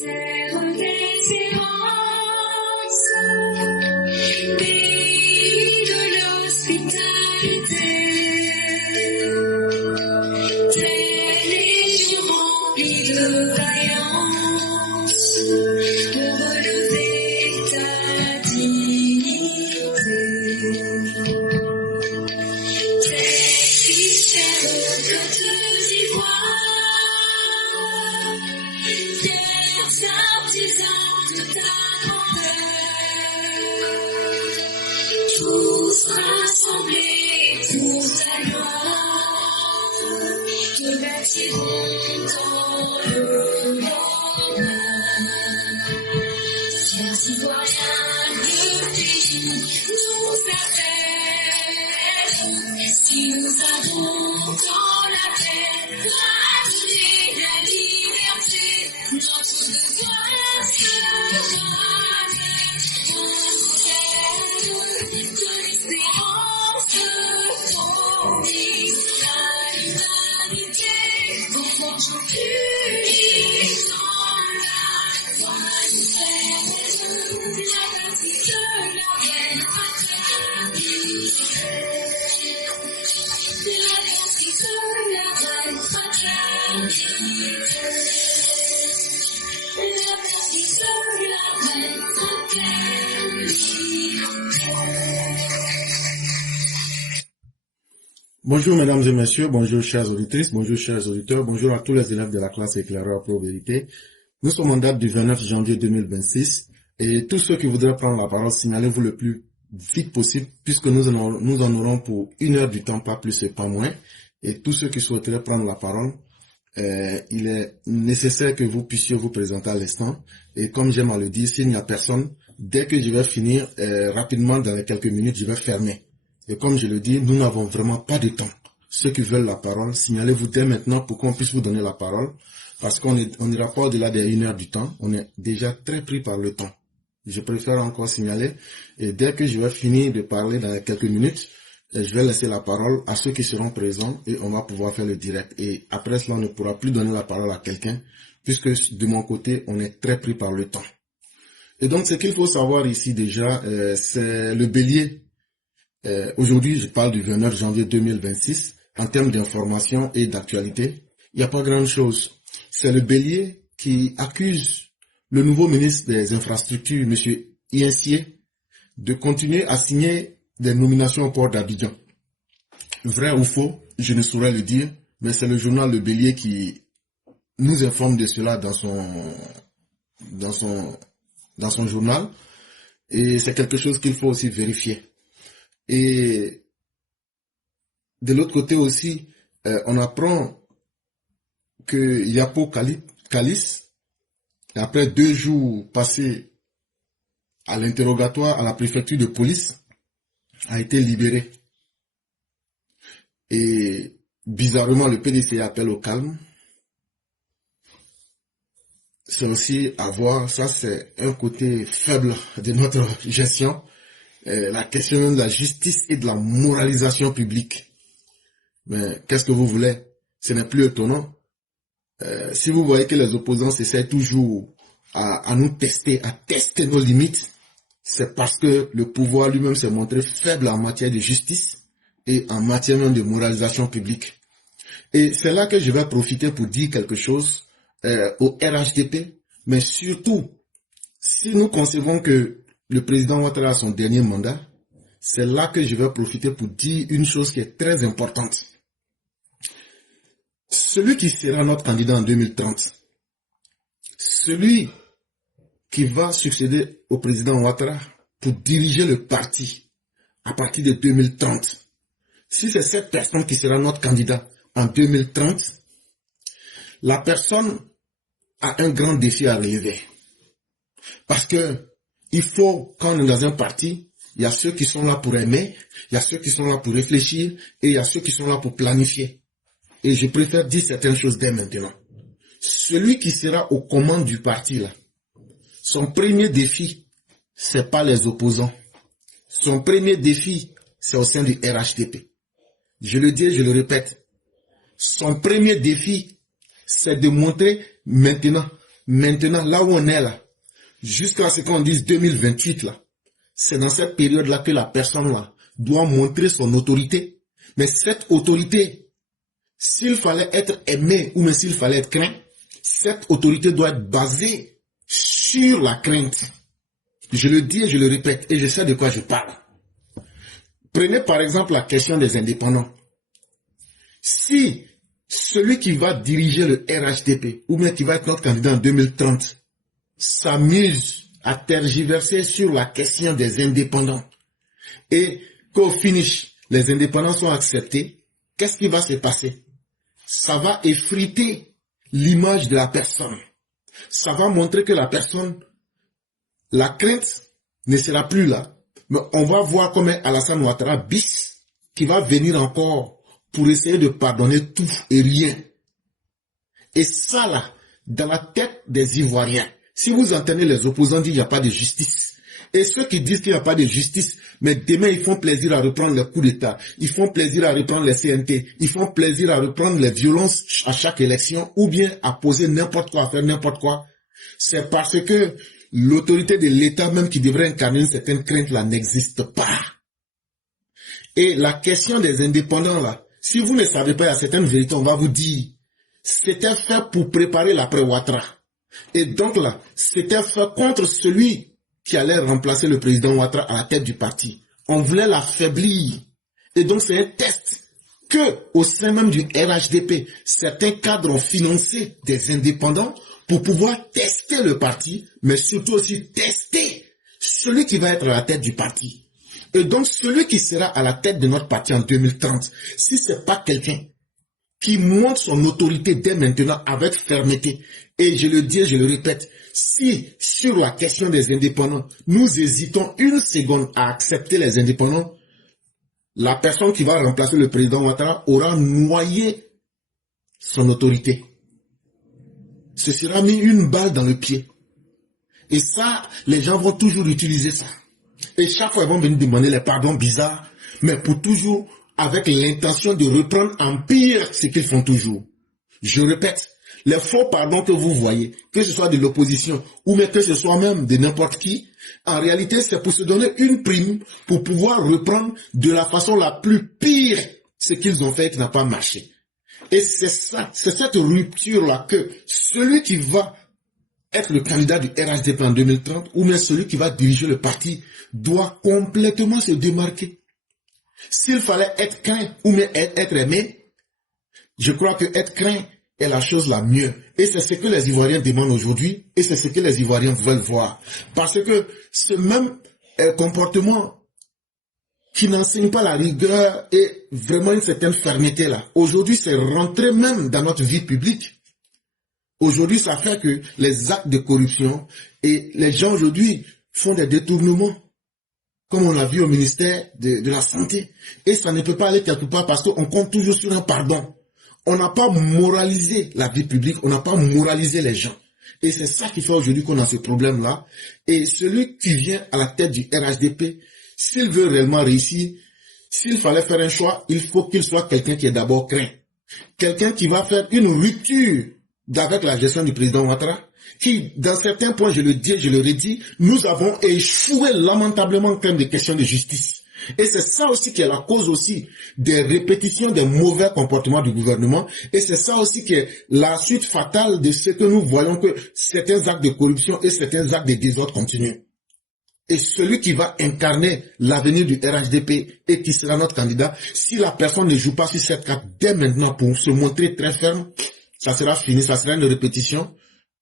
terre d'espérance, pays de l'hospitalité, tel est rempli de vaillance pour relever ta dignité. Tes fichères de d'ivoire, fiers artisans de ta grandeur, tous rassemblés pour ta gloire, te bâtirons dans le lendemain. Fiers citoyens de pays nous appellent, si nous avons dans la paix, la vie, la liberté, notre devoir sera de l'espérance promise, la humanité, confronte unis dans la foi nouvelle, la bâtisse de la reine fraternité. La bâtisse de la reine fraternité. La bâtisse de la reine fraternité. Bonjour mesdames et messieurs, bonjour chères auditrices, bonjour chers auditeurs, bonjour à tous les élèves de la classe éclaireur pro-vérité. Nous sommes en date du 29 janvier 2026 et tous ceux qui voudraient prendre la parole, signalez-vous le plus vite possible puisque nous en aurons pour 1 heure du temps, pas plus et pas moins. Et tous ceux qui souhaiteraient prendre la parole, il est nécessaire que vous puissiez vous présenter à l'instant. Et comme j'aime à le dire, s'il n'y a personne, dès que je vais finir, rapidement dans les quelques minutes, je vais fermer. Et comme je le dis, nous n'avons vraiment pas de temps. Ceux qui veulent la parole, signalez-vous dès maintenant pour qu'on puisse vous donner la parole. Parce qu'on n'ira pas au-delà des 1 heure du temps. On est déjà très pris par le temps. Je préfère encore signaler. Et dès que je vais finir de parler dans quelques minutes, je vais laisser la parole à ceux qui seront présents et on va pouvoir faire le direct. Et après cela, on ne pourra plus donner la parole à quelqu'un puisque de mon côté, on est très pris par le temps. Et donc, ce qu'il faut savoir ici déjà, c'est le bélier. Aujourd'hui, je parle du 29 janvier 2026. En termes d'information et d'actualité, il n'y a pas grand-chose. C'est le bélier qui accuse le nouveau ministre des Infrastructures, M. Iensié, de continuer à signer des nominations au port d'Abidjan. Vrai ou faux, je ne saurais le dire, mais c'est le journal Le Bélier qui nous informe de cela dans son journal. Et c'est quelque chose qu'il faut aussi vérifier. Et de l'autre côté aussi, on apprend que Yapo Kalis, après 2 jours passés à l'interrogatoire à la préfecture de police, a été libéré. Et bizarrement, le PDC appelle au calme. C'est aussi à voir, ça c'est un côté faible de notre gestion, la question de la justice et de la moralisation publique. Mais qu'est-ce que vous voulez? Ce n'est plus étonnant. Si vous voyez que les opposants essaient toujours à nous tester, à tester nos limites, c'est parce que le pouvoir lui-même s'est montré faible en matière de justice et en matière même de moralisation publique. Et c'est là que je vais profiter pour dire quelque chose au RHDP, mais surtout, si nous concevons que le président Ouattara a son dernier mandat, c'est là que je vais profiter pour dire une chose qui est très importante. Celui qui sera notre candidat en 2030, celui qui va succéder au président Ouattara pour diriger le parti à partir de 2030, si c'est cette personne qui sera notre candidat en 2030, la personne a un grand défi à relever. Parce que il faut, quand on est dans un parti, il y a ceux qui sont là pour aimer, il y a ceux qui sont là pour réfléchir, et il y a ceux qui sont là pour planifier. Et je préfère dire certaines choses dès maintenant. Celui qui sera aux commandes du parti, là, son premier défi, c'est pas les opposants. Son premier défi, c'est au sein du RHDP. Je le dis et je le répète. Son premier défi, c'est de montrer maintenant Maintenant, là où on est là, jusqu'à ce qu'on dise 2028 là, c'est dans cette période-là que la personne là doit montrer son autorité. Mais cette autorité, s'il fallait être aimé ou même s'il fallait être craint, cette autorité doit être basée sur la crainte. Je le dis et je le répète, et je sais de quoi je parle. Prenez par exemple la question des indépendants. Si celui qui va diriger le RHDP, ou même qui va être notre candidat en 2030, s'amuse à tergiverser sur la question des indépendants, et qu'au finish, les indépendants sont acceptés, qu'est-ce qui va se passer? Ça va effriter l'image de la personne. Ça va montrer que la personne, la crainte ne sera plus là. Mais on va voir comme un Alassane Ouattara bis qui va venir encore pour essayer de pardonner tout et rien. Et ça là, dans la tête des Ivoiriens, si vous entendez les opposants dire qu'il n'y a pas de justice, et ceux qui disent qu'il n'y a pas de justice, mais demain ils font plaisir à reprendre les coups d'État, ils font plaisir à reprendre les CNT, ils font plaisir à reprendre les violences à chaque élection, ou bien à poser n'importe quoi, à faire n'importe quoi, c'est parce que l'autorité de l'État même qui devrait incarner une certaine crainte là n'existe pas. Et la question des indépendants là, si vous ne savez pas, il y a certaines vérités, on va vous dire, c'était fait pour préparer l'après Ouattara. Et donc là, c'était fait contre celui qui allait remplacer le président Ouattara à la tête du parti. On voulait l'affaiblir. Et donc c'est un test que, au sein même du RHDP, certains cadres ont financé des indépendants pour pouvoir tester le parti, mais surtout aussi tester celui qui va être à la tête du parti. Et donc celui qui sera à la tête de notre parti en 2030, si c'est pas quelqu'un qui montre son autorité dès maintenant avec fermeté, et je le dis et je le répète, si sur la question des indépendants, nous hésitons une seconde à accepter les indépendants, la personne qui va remplacer le président Ouattara aura noyé son autorité. Ce sera mis une balle dans le pied. Et ça, les gens vont toujours utiliser ça. Et chaque fois, ils vont venir demander les pardons bizarres, mais pour toujours avec l'intention de reprendre en pire ce qu'ils font toujours. Je répète, les faux pardons que vous voyez, que ce soit de l'opposition ou même que ce soit même de n'importe qui, en réalité, c'est pour se donner une prime pour pouvoir reprendre de la façon la plus pire ce qu'ils ont fait et qui n'a pas marché. Et c'est ça, c'est cette rupture-là que celui qui va être le candidat du RHDP en 2030 ou même celui qui va diriger le parti doit complètement se démarquer. S'il fallait être craint ou même être aimé, je crois que être craint est la chose la mieux. Et c'est ce que les Ivoiriens demandent aujourd'hui et c'est ce que les Ivoiriens veulent voir. Parce que ce même comportement qui n'enseigne pas la rigueur et vraiment une certaine fermeté là, aujourd'hui c'est rentré même dans notre vie publique. Aujourd'hui ça fait que les actes de corruption et les gens aujourd'hui font des détournements, comme on l'a vu au ministère de la Santé. Et ça ne peut pas aller quelque part parce qu'on compte toujours sur un pardon. On n'a pas moralisé la vie publique, on n'a pas moralisé les gens. Et c'est ça qui fait aujourd'hui qu'on a ce problème-là. Et celui qui vient à la tête du RHDP, s'il veut réellement réussir, s'il fallait faire un choix, il faut qu'il soit quelqu'un qui est d'abord craint. Quelqu'un qui va faire une rupture avec la gestion du président Ouattara, qui, dans certains points, je le dis, je le redis, nous avons échoué lamentablement en termes de questions de justice. Et c'est ça aussi qui est la cause aussi des répétitions des mauvais comportements du gouvernement. Et c'est ça aussi qui est la suite fatale de ce que nous voyons que certains actes de corruption et certains actes de désordre continuent. Et celui qui va incarner l'avenir du RHDP et qui sera notre candidat, si la personne ne joue pas sur cette carte dès maintenant pour se montrer très ferme, ça sera fini, ça sera une répétition.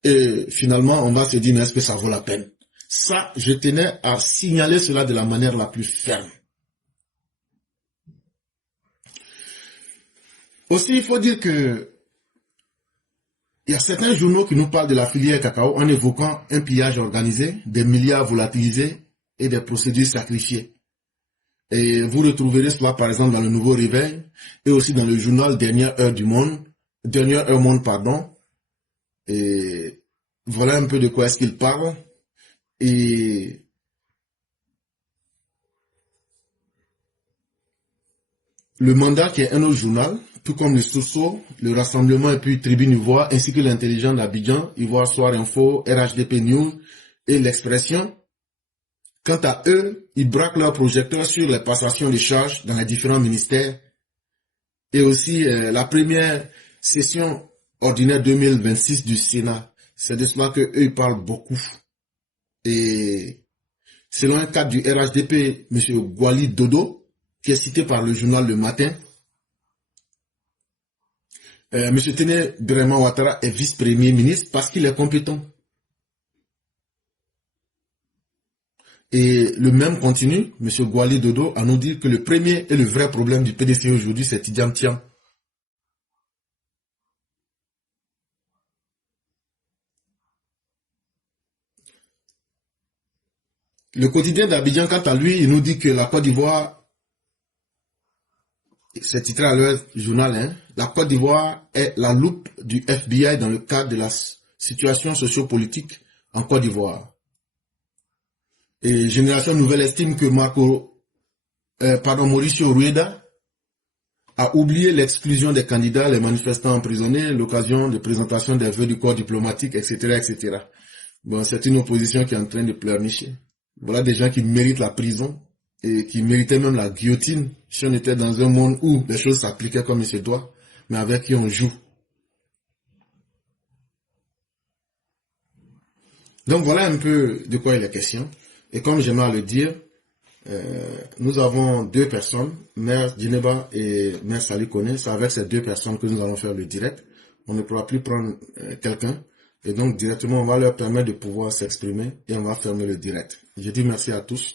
Et finalement, on va se dire, mais est-ce que ça vaut la peine? Ça, je tenais à signaler cela de la manière la plus ferme. Aussi, il faut dire que il y a certains journaux qui nous parlent de la filière cacao en évoquant un pillage organisé, des milliards volatilisés et des procédures sacrifiées. Et vous retrouverez cela par exemple dans le Nouveau Réveil et aussi dans le journal Dernière Heure Monde, pardon. Et voilà un peu de quoi est-ce qu'il parle. Et le Mandat, qui est un autre journal, tout comme le Soso, le Rassemblement et puis Tribune Ivoire, ainsi que l'Intelligent d'Abidjan, Ivoire Soir Info, RHDP News et l'Expression. Quant à eux, ils braquent leurs projecteurs sur les passations de charges dans les différents ministères et aussi la première session ordinaire 2026 du Sénat. C'est de cela qu'eux, ils parlent beaucoup. Et selon un cadre du RHDP, M. Gwali Dodo, qui est cité par le journal Le Matin, M. Tene Birema Ouattara est vice-premier ministre parce qu'il est compétent. Et le même continue, M. Gwali Dodo, à nous dire que le premier et le vrai problème du PDC aujourd'hui, c'est Tidjam Thiam. Le quotidien d'Abidjan, quant à lui, il nous dit que la Côte d'Ivoire, c'est titré à leur journal, hein, la Côte d'Ivoire est la loupe du FBI dans le cadre de la situation sociopolitique en Côte d'Ivoire. Et Génération Nouvelle estime que Mauricio Rueda a oublié l'exclusion des candidats, les manifestants emprisonnés, l'occasion de présentation des vœux du corps diplomatique, etc., etc. Bon, c'est une opposition qui est en train de pleurnicher. Voilà des gens qui méritent la prison et qui méritaient même la guillotine si on était dans un monde où les choses s'appliquaient comme il se doit, mais avec qui on joue. Donc voilà un peu de quoi il est question. Et comme j'aime à le dire, nous avons deux personnes, Mère Djineba et Mère Sali Kone. C'est avec ces deux personnes que nous allons faire le direct. On ne pourra plus prendre quelqu'un. Et donc directement, on va leur permettre de pouvoir s'exprimer et on va fermer le direct. Je dis merci à tous.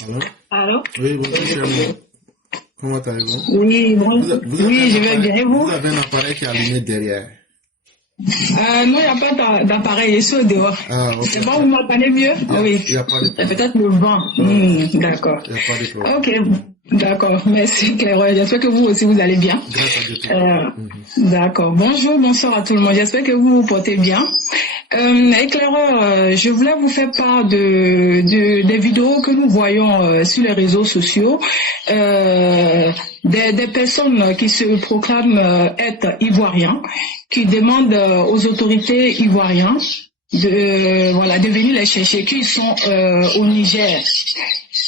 Allô? Allô? Oui, bonjour, cher ami. Comment allez-vous? Oui, bon. Oui, je vais bien. Et vous? Vous avez un appareil qui est allumé derrière. Non, il n'y a pas d'appareil, je suis au dehors. Ah, ok. C'est bon, vous m'entendez mieux? Oui. Il n'y a pas de C'est problème. peut-être le vent. D'accord. Il n'y a pas de problème. Ok, d'accord. Merci, Claire. J'espère que vous aussi, vous allez bien. Grâce à Dieu. D'accord. Bonjour, bonsoir à tout le monde. J'espère que vous vous portez bien. Éclaireur, je voulais vous faire part des vidéos que nous voyons sur les réseaux sociaux, des personnes qui se proclament être ivoiriens, qui demandent aux autorités ivoiriennes de venir les chercher, qui sont au Niger.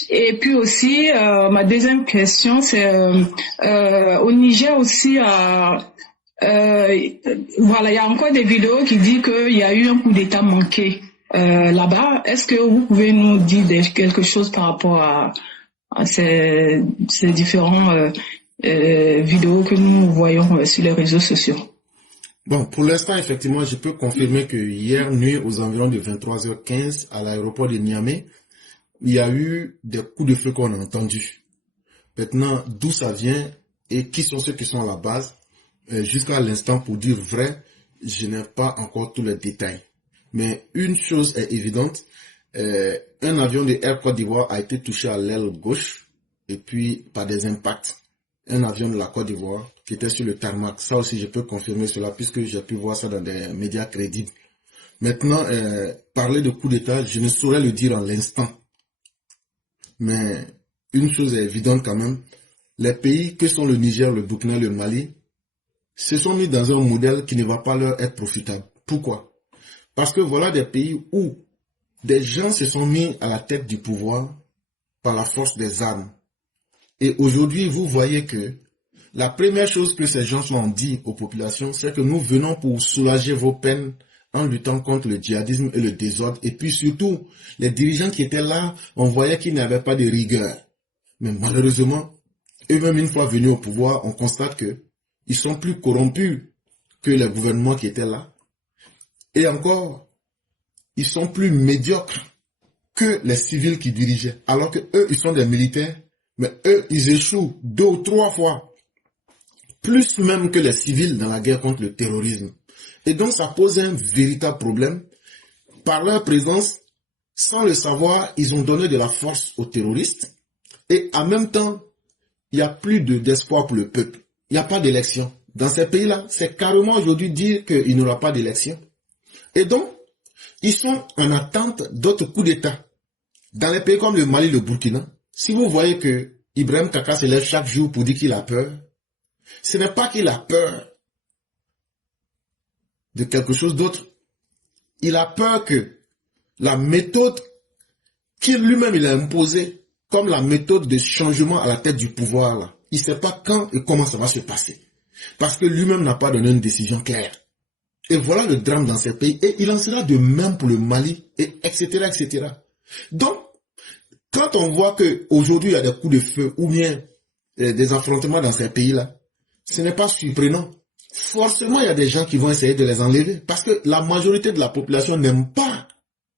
Et puis aussi, ma deuxième question, c'est au Niger aussi, il y a encore des vidéos qui disent qu'il y a eu un coup d'État manqué là-bas. Est-ce que vous pouvez nous dire quelque chose par rapport à ces différents vidéos que nous voyons sur les réseaux sociaux? Bon, pour l'instant, effectivement, je peux confirmer que hier nuit, aux environs de 23h15, à l'aéroport de Niamey, il y a eu des coups de feu qu'on a entendus. Maintenant, d'où ça vient et qui sont ceux qui sont à la base, jusqu'à l'instant, pour dire vrai, je n'ai pas encore tous les détails. Mais une chose est évidente, un avion de Air Côte d'Ivoire a été touché à l'aile gauche et puis par des impacts. Un avion de la Côte d'Ivoire qui était sur le tarmac. Ça aussi, je peux confirmer cela puisque j'ai pu voir ça dans des médias crédibles. Maintenant, parler de coup d'État, je ne saurais le dire en l'instant. Mais une chose est évidente quand même, les pays que sont le Niger, le Burkina, le Mali, se sont mis dans un modèle qui ne va pas leur être profitable. Pourquoi? Parce que voilà des pays où des gens se sont mis à la tête du pouvoir par la force des armes. Et aujourd'hui, vous voyez que la première chose que ces gens ont dit aux populations, c'est que nous venons pour soulager vos peines en luttant contre le djihadisme et le désordre. Et puis surtout, les dirigeants qui étaient là, on voyait qu'ils n'avaient pas de rigueur. Mais malheureusement, eux-mêmes, une fois venus au pouvoir, on constate que ils sont plus corrompus que les gouvernements qui étaient là. Et encore, ils sont plus médiocres que les civils qui dirigeaient. Alors que eux, ils sont des militaires, mais eux, ils échouent 2 ou 3 fois. Plus même que les civils dans la guerre contre le terrorisme. Et donc, ça pose un véritable problème. par leur présence, sans le savoir, ils ont donné de la force aux terroristes. Et en même temps, il n'y a plus d'espoir pour le peuple. Il n'y a pas d'élection. Dans ces pays-là, c'est carrément aujourd'hui dire qu'il n'y aura pas d'élection. Et donc, ils sont en attente d'autres coups d'État. Dans les pays comme le Mali, le Burkina, si vous voyez que Ibrahim Kaka se lève chaque jour pour dire qu'il a peur, ce n'est pas qu'il a peur de quelque chose d'autre. Il a peur que la méthode qu'il lui-même il a imposée, comme la méthode de changement à la tête du pouvoir, là, il ne sait pas quand et comment ça va se passer. Parce que lui-même n'a pas donné une décision claire. Et voilà le drame dans ces pays. Et il en sera de même pour le Mali, et etc., etc. Donc, quand on voit qu'aujourd'hui il y a des coups de feu ou bien des affrontements dans ces pays-là, ce n'est pas surprenant. Forcément, il y a des gens qui vont essayer de les enlever. Parce que la majorité de la population n'aime pas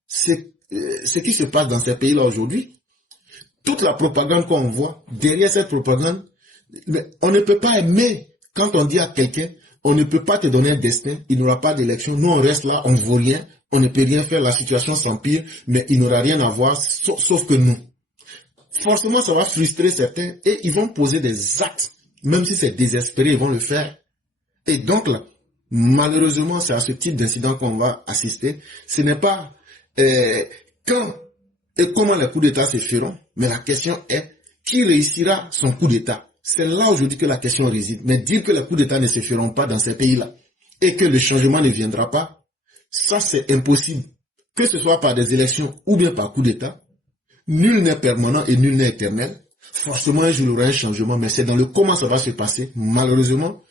ce qui se passe dans ces pays-là aujourd'hui. Toute la propagande qu'on voit, derrière cette propagande, on ne peut pas aimer. Quand on dit à quelqu'un, on ne peut pas te donner un destin, il n'y aura pas d'élection, nous on reste là, on ne vaut rien, on ne peut rien faire, la situation s'empire, mais il n'aura rien à voir, sauf que nous. Forcément, ça va frustrer certains et ils vont poser des actes, même si c'est désespéré, ils vont le faire. Et donc là, malheureusement, c'est à ce type d'incident qu'on va assister. Ce n'est pas quand et comment les coups d'État se feront, mais la question est qui réussira son coup d'État. C'est là aujourd'hui que la question réside. Mais dire que les coups d'État ne se feront pas dans ces pays-là et que le changement ne viendra pas, ça c'est impossible. Que ce soit par des élections ou bien par coup d'État, nul n'est permanent et nul n'est éternel. Forcément, un jour, il y aura un changement, mais c'est dans le comment ça va se passer. Malheureusement,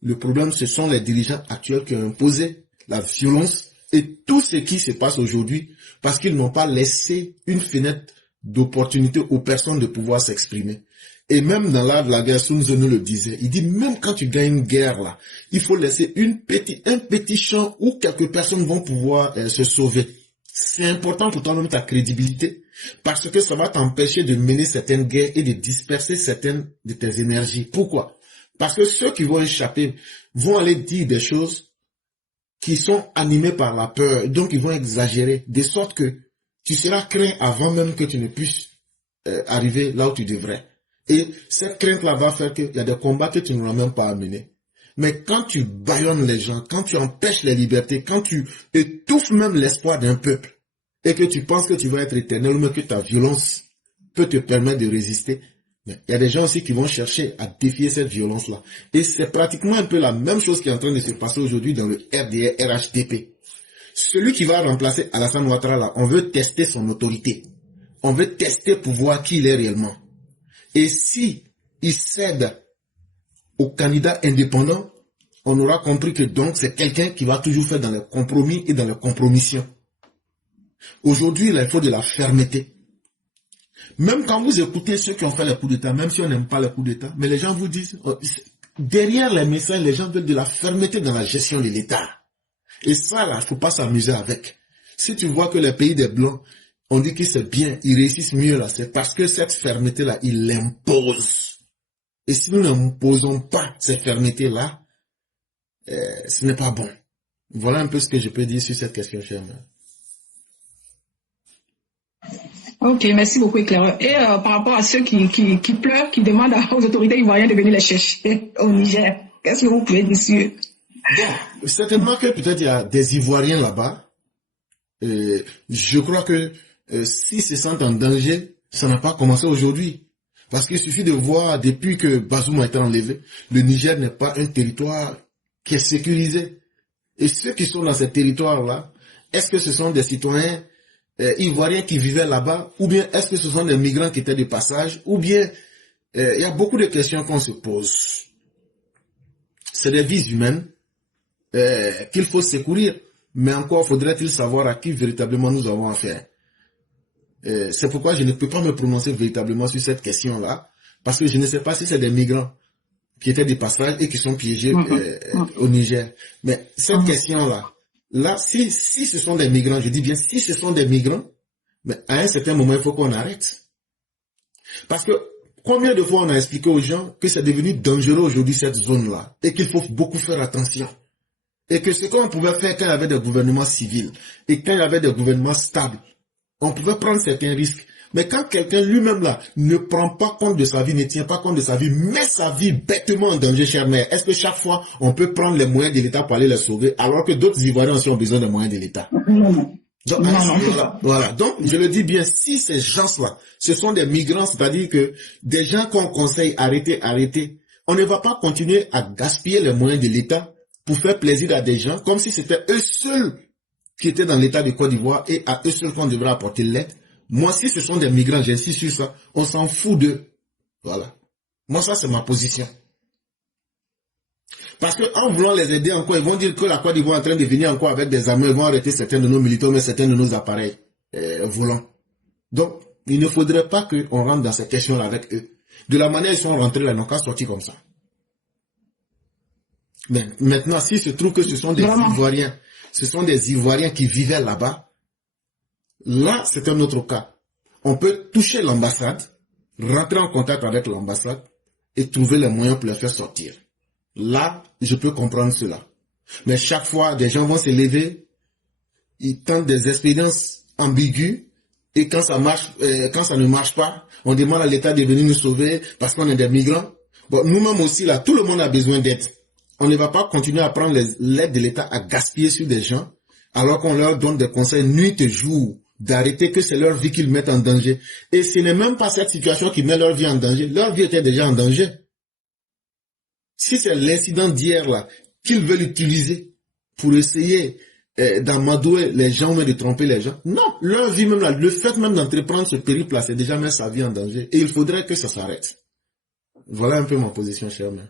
le problème, ce sont les dirigeants actuels qui ont imposé la violence et tout ce qui se passe aujourd'hui parce qu'ils n'ont pas laissé une fenêtre d'opportunité aux personnes de pouvoir s'exprimer. Et même dans l'art de la guerre, Sun Tzu nous le disait, il dit même quand tu gagnes une guerre là, il faut laisser un petit champ où quelques personnes vont pouvoir se sauver. C'est important pour toi-même ta crédibilité parce que ça va t'empêcher de mener certaines guerres et de disperser certaines de tes énergies. Pourquoi? Parce que ceux qui vont échapper vont aller dire des choses qui sont animées par la peur, donc ils vont exagérer, de sorte que tu seras craint avant même que tu ne puisses arriver là où tu devrais. Et cette crainte-là va faire qu'il y a des combats que tu n'auras même pas à mener. Mais quand tu bâillonnes les gens, quand tu empêches les libertés, quand tu étouffes même l'espoir d'un peuple, et que tu penses que tu vas être éternel, ou même que ta violence peut te permettre de résister, mais il y a des gens aussi qui vont chercher à défier cette violence-là. Et c'est pratiquement un peu la même chose qui est en train de se passer aujourd'hui dans le RDR, RHDP. Celui qui va remplacer Alassane Ouattara, là, on veut tester son autorité. On veut tester pour voir qui il est réellement. Et si il cède au candidat indépendant, on aura compris que donc c'est quelqu'un qui va toujours faire dans les compromis et dans les compromissions. Aujourd'hui, il faut de la fermeté. Même quand vous écoutez ceux qui ont fait les coups d'État, même si on n'aime pas les coups d'État, mais les gens vous disent, derrière les messages, les gens veulent de la fermeté dans la gestion de l'État. Et ça, là, il ne faut pas s'amuser avec. Si tu vois que les pays des Blancs, on dit que c'est bien, ils réussissent mieux là, c'est parce que cette fermeté-là, ils l'imposent. Et si nous n'imposons pas cette fermeté-là, ce n'est pas bon. Voilà un peu ce que je peux dire sur cette question, cher. Ok, merci beaucoup, éclaireur. Et par rapport à ceux qui pleurent, qui demandent aux autorités ivoiriennes de venir les chercher au Niger, qu'est-ce que vous pouvez dire sur? Bon, certainement que peut-être il y a des Ivoiriens là-bas. Je crois que s'ils se sentent en danger, ça n'a pas commencé aujourd'hui. Parce qu'il suffit de voir, depuis que Bazoum a été enlevé, le Niger n'est pas un territoire qui est sécurisé. Et ceux qui sont dans ces territoires-là, est-ce que ce sont des citoyens ivoiriens qui vivaient là-bas, ou bien est-ce que ce sont des migrants qui étaient de passage, ou bien il y a beaucoup de questions qu'on se pose. C'est des vies humaines qu'il faut secourir, mais encore faudrait-il savoir à qui véritablement nous avons affaire. C'est pourquoi je ne peux pas me prononcer véritablement sur cette question-là, parce que je ne sais pas si c'est des migrants qui étaient de passage et qui sont piégés au Niger. Mais cette question-là, là, si ce sont des migrants, je dis bien si ce sont des migrants, mais à un certain moment, il faut qu'on arrête. Parce que combien de fois on a expliqué aux gens que c'est devenu dangereux aujourd'hui cette zone-là et qu'il faut beaucoup faire attention. Et que ce qu'on pouvait faire quand il y avait des gouvernements civils et quand il y avait des gouvernements stables, on pouvait prendre certains risques. Mais quand quelqu'un lui-même là ne prend pas compte de sa vie, ne tient pas compte de sa vie, met sa vie bêtement en danger, chère mère, est-ce que chaque fois on peut prendre les moyens de l'État pour aller les sauver alors que d'autres Ivoiriens aussi ont besoin des moyens de l'État? Non. Donc, voilà. Donc, je le dis bien, si ces gens-là, ce sont des migrants, c'est-à-dire que des gens qu'on conseille arrêter, on ne va pas continuer à gaspiller les moyens de l'État pour faire plaisir à des gens comme si c'était eux seuls qui étaient dans l'État de Côte d'Ivoire et à eux seuls qu'on devrait apporter l'aide. Moi, si ce sont des migrants, j'insiste sur ça, on s'en fout d'eux. Voilà. Moi, ça, c'est ma position. Parce qu'en voulant les aider encore, ils vont dire que la Côte d'Ivoire est en train de venir encore avec des armes, ils vont arrêter certains de nos militaires, mais certains de nos appareils volants. Donc, il ne faudrait pas qu'on rentre dans ces questions-là avec eux. De la manière ils sont rentrés là, ils n'ont qu'à sortir comme ça. Mais maintenant, s'il se trouve que ce sont des Ivoiriens qui vivaient là-bas, là, c'est un autre cas. On peut toucher l'ambassade, rentrer en contact avec l'ambassade et trouver les moyens pour les faire sortir. Là, je peux comprendre cela. Mais chaque fois, des gens vont se lever, ils tentent des expériences ambiguës, et quand ça marche, quand ça ne marche pas, on demande à l'État de venir nous sauver parce qu'on est des migrants. Bon, nous-mêmes aussi, là, tout le monde a besoin d'aide. On ne va pas continuer à prendre l'aide de l'État à gaspiller sur des gens, alors qu'on leur donne des conseils nuit et jour, d'arrêter que c'est leur vie qu'ils mettent en danger. Et ce n'est même pas cette situation qui met leur vie en danger. Leur vie était déjà en danger. Si c'est l'incident d'hier là qu'ils veulent utiliser pour essayer d'amadouer les gens ou de tromper les gens, non, leur vie même là, le fait même d'entreprendre ce périple là, c'est déjà mettre sa vie en danger. Et il faudrait que ça s'arrête. Voilà un peu ma position, cher mère.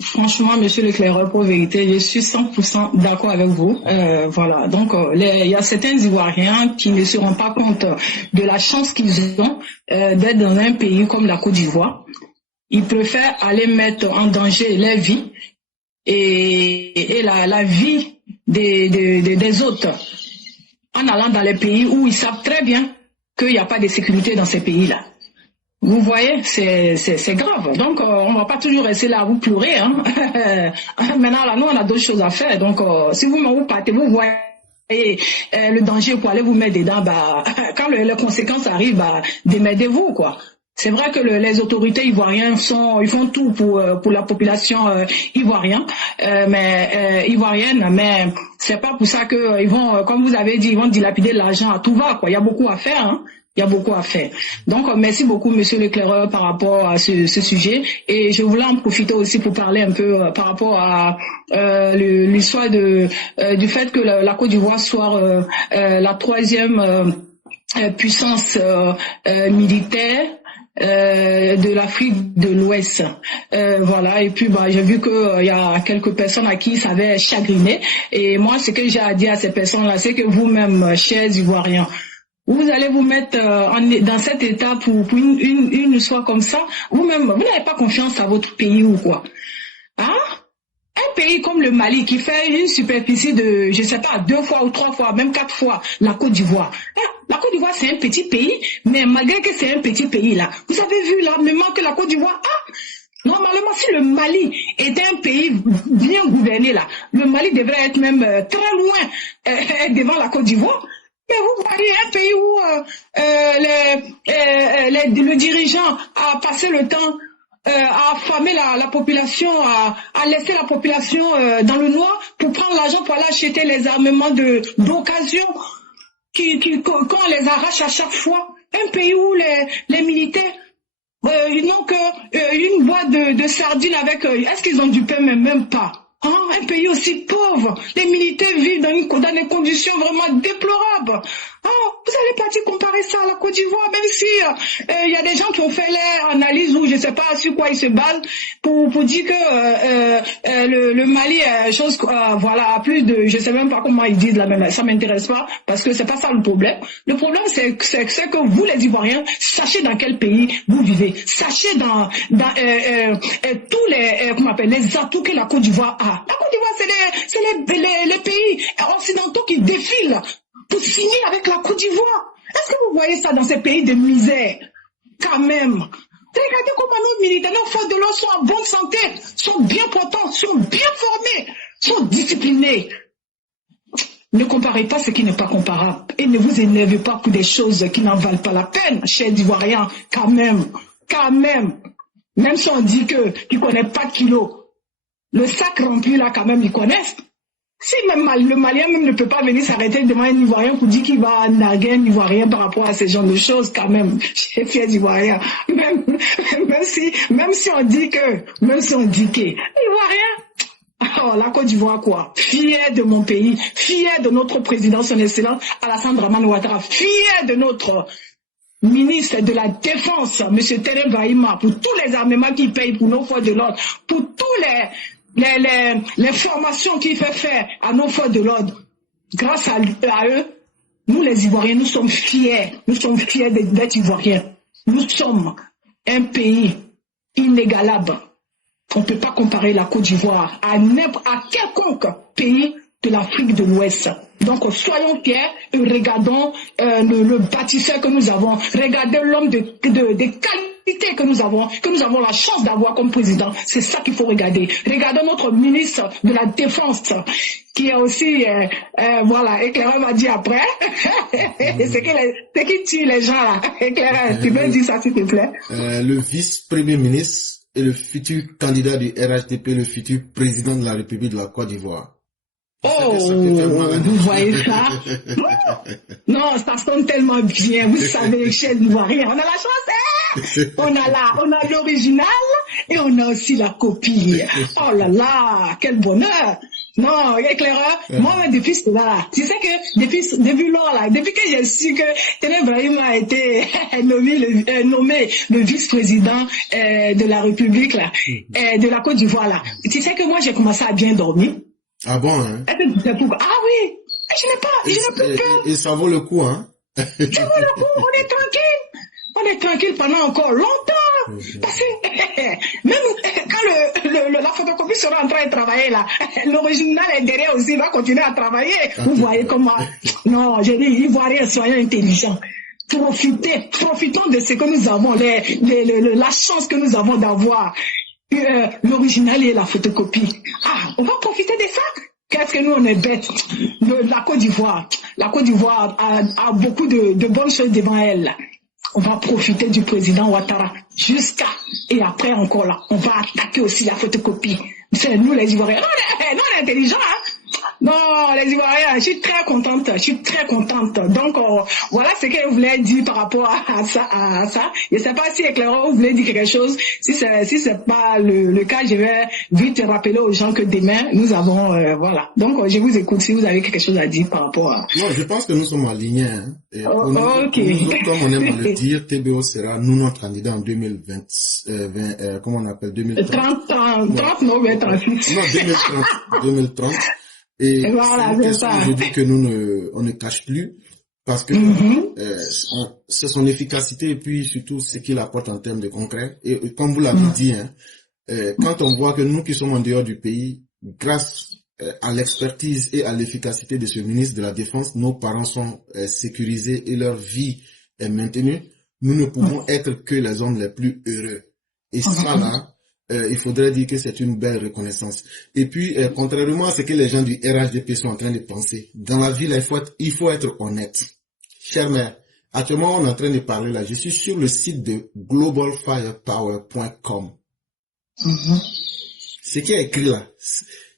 Franchement, monsieur l'éclaireur pour vérité, je suis 100% d'accord avec vous. Voilà. Donc, il y a certains Ivoiriens qui ne se rendent pas compte de la chance qu'ils ont d'être dans un pays comme la Côte d'Ivoire. Ils préfèrent aller mettre en danger leur vie et la vie des autres en allant dans les pays où ils savent très bien qu'il n'y a pas de sécurité dans ces pays-là. Vous voyez, c'est grave. Donc, on ne va pas toujours rester là à vous pleurer. Hein. Maintenant, là, nous, on a d'autres choses à faire. Donc, si vous partez, vous voyez le danger pour aller vous mettre dedans, bah, quand les conséquences arrivent, bah, démerdez-vous, quoi. C'est vrai que les autorités ivoiriennes ils font tout pour la population ivoirienne, mais c'est pas pour ça que ils vont, comme vous avez dit, ils vont dilapider l'argent à tout va, quoi. Il y a beaucoup à faire, hein. Il y a beaucoup à faire. Donc, merci beaucoup, monsieur l'éclaireur, par rapport à ce sujet. Et je voulais en profiter aussi pour parler un peu par rapport à l'histoire du fait que la Côte d'Ivoire soit la troisième puissance militaire de l'Afrique de l'Ouest. Voilà. Et puis, j'ai vu que il y a quelques personnes à qui ça avait chagriné. Et moi, ce que j'ai à dire à ces personnes-là, c'est que vous-même, chers Ivoiriens, vous allez vous mettre dans cet état pour une soit comme ça. Vous-même, vous n'avez pas confiance à votre pays ou quoi? Hein? Un pays comme le Mali qui fait une superficie de, je sais pas, 2 fois ou 3 fois, même 4 fois la Côte d'Ivoire. La Côte d'Ivoire, c'est un petit pays, mais malgré que c'est un petit pays là, vous avez vu l'armement que la Côte d'Ivoire a? Normalement, si le Mali était un pays bien gouverné là, le Mali devrait être même très loin devant la Côte d'Ivoire. Mais vous voyez un pays où le dirigeant a passé le temps à affamer la population, à laisser la population dans le noir pour prendre l'argent pour aller acheter les armements d'occasion qu'on les arrache à chaque fois. Un pays où les militaires ils n'ont qu'une boîte de sardines avec... est-ce qu'ils ont du pain? Même pas. Hein? Un pays aussi pauvre. Les militaires vivent dans des conditions vraiment déplorables. Vous allez partir comparer ça à la Côte d'Ivoire, même si il y a des gens qui ont fait leur analyse ou je sais pas sur quoi ils se basent pour dire que le Mali est chose voilà, plus de, je sais même pas comment ils disent là, même ça m'intéresse pas parce que c'est pas ça le problème. Le problème c'est que vous les Ivoiriens sachez dans quel pays vous vivez, sachez dans tous les comment on appelle les atouts que la Côte d'Ivoire a. La Côte d'Ivoire c'est les pays occidentaux qui défilent pour signer avec la Côte d'Ivoire. Est-ce que vous voyez ça dans ces pays de misère? Quand même. Regardez comment nos militaires, nos forces de l'ordre sont en bonne santé, sont bien portants, sont bien formés, sont disciplinés. Ne comparez pas ce qui n'est pas comparable. Et ne vous énervez pas pour des choses qui n'en valent pas la peine, chers Ivoiriens, quand même. Même si on dit qu'ils ne connaissent pas kilo, le sac rempli là, quand même, ils connaissent. Si même le Malien même ne peut pas venir s'arrêter devant un Ivoirien pour dire qu'il va narguer un Ivoirien par rapport à ce genre de choses, quand même, chers Ivoiriens. Même si on dit que, Ivoirien, oh, la Côte d'Ivoire, quoi. Fier de mon pays, fier de notre président, son excellence Alassane Dramane Ouattara, fier de notre ministre de la Défense, M. Tere Bahima, pour tous les armements qu'il paye pour nos forces de l'ordre, pour tous les formations qu'il fait faire à nos forces de l'ordre. Grâce à eux, nous les Ivoiriens, nous sommes fiers d'être Ivoiriens. Nous sommes un pays inégalable. On ne peut pas comparer la Côte d'Ivoire à quelconque pays de l'Afrique de l'Ouest. Donc soyons fiers et regardons le bâtisseur que nous avons, regardez l'homme de qualité que nous avons la chance d'avoir comme président. C'est ça qu'il faut regarder. Regardons notre ministre de la Défense qui est aussi, voilà, Éclaireur va dire après. C'est qui tue les gens là. Éclaireur, tu peux dire ça s'il te plaît. Le vice-premier ministre et le futur candidat du RHDP, le futur président de la République de la Côte d'Ivoire. Oh, vous voyez ça? Non, ça sonne tellement bien. Vous savez, chers Ivoiriens, on a la chance, hein? On a l'original et on a aussi la copie. Oh là là, quel bonheur! Non, éclaireur, moi, depuis cela, tu sais que depuis lors là, depuis que j'ai su que Tere Bahima a été nommé le vice-président de la République là, de la Côte d'Ivoire là, tu sais que moi j'ai commencé à bien dormir. Ah bon, hein? Ah oui, je n'ai plus peur. Et ça vaut le coup, hein? Ça vaut le coup, on est tranquille pendant encore longtemps. Parce que même quand la photocopie sera en train de travailler là, l'original est derrière aussi, il va continuer à travailler. Vous voyez comment? Non, j'ai dit, Ivoiriens, soyons intelligents. Profitons de ce que nous avons, la chance que nous avons d'avoir. L'original et la photocopie. Ah, on va profiter de ça. Qu'est-ce que nous on est bêtes. La Côte d'Ivoire a beaucoup de bonnes choses devant elle. On va profiter du président Ouattara et après encore là, on va attaquer aussi la photocopie. C'est nous les Ivoiriens. Non, on est intelligents, hein. Non, les Ivoiriens, je suis très contente. Donc, voilà ce que je voulais dire par rapport à ça. Je ne sais pas si Éclaireur voulait dire quelque chose. Si c'est pas le cas, je vais vite rappeler aux gens que demain, nous avons, voilà. Donc, je vous écoute si vous avez quelque chose à dire par rapport à... Non, je pense que nous sommes alignés, hein. Et ok. Pour nous, comme on aime le dire, TBO sera notre candidat en 2020, comment on appelle, 2030? 30, non, mais 36. Non, 2030. Et voilà, c'est une question aujourd'hui que on ne cache plus parce que c'est son efficacité et puis surtout ce qu'il apporte en termes de concret. Et comme vous l'avez dit, hein, quand on voit que nous qui sommes en dehors du pays, grâce à l'expertise et à l'efficacité de ce ministre de la Défense, nos parents sont sécurisés et leur vie est maintenue, nous ne pouvons être que les hommes les plus heureux. Et ça là, il faudrait dire que c'est une belle reconnaissance. Et puis, contrairement à ce que les gens du RHDP sont en train de penser, dans la vie, là, il faut être honnête. Chère mère, actuellement, on est en train de parler là, je suis sur le site de globalfirepower.com. Ce qui est écrit là,